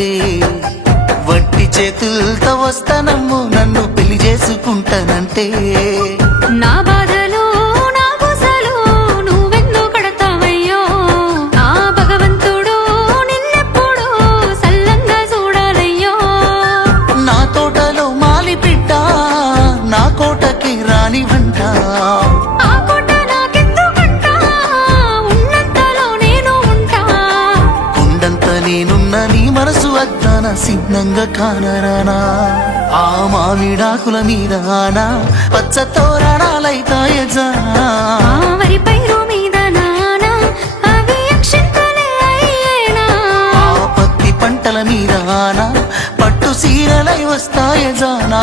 వస్తానంటే వట్టి చేతులతో వస్తానమ్మో నన్ను పెళ్లి చేసుకుంటానంటే నా బాధలు నా గుసలు నువ్వెందుకు కడతావయ్యో ఆ భగవంతుడు నిన్నెప్పుడు సల్లంగా చూడాలయ్యో నా తోటలో మాలి బిడ్డ నా కోటకి రాని వంట ఆ కోట నాకెందుకంట ఉన్నంతలో నేను ఉంటా కొండంత నేనున్న నీ మనసు అద్దాన సిన్నంగా కానరానా ఆ మామిడాకుల మీద ఆనా పచ్చ తోరణాలైతాయజా ఆ వరి పైరు మీద నానా అవి అక్షింతలే అయ్యేనా ఆ పత్తి పంటల మీద ఆనా పట్టు సీరలై వస్తాయజానా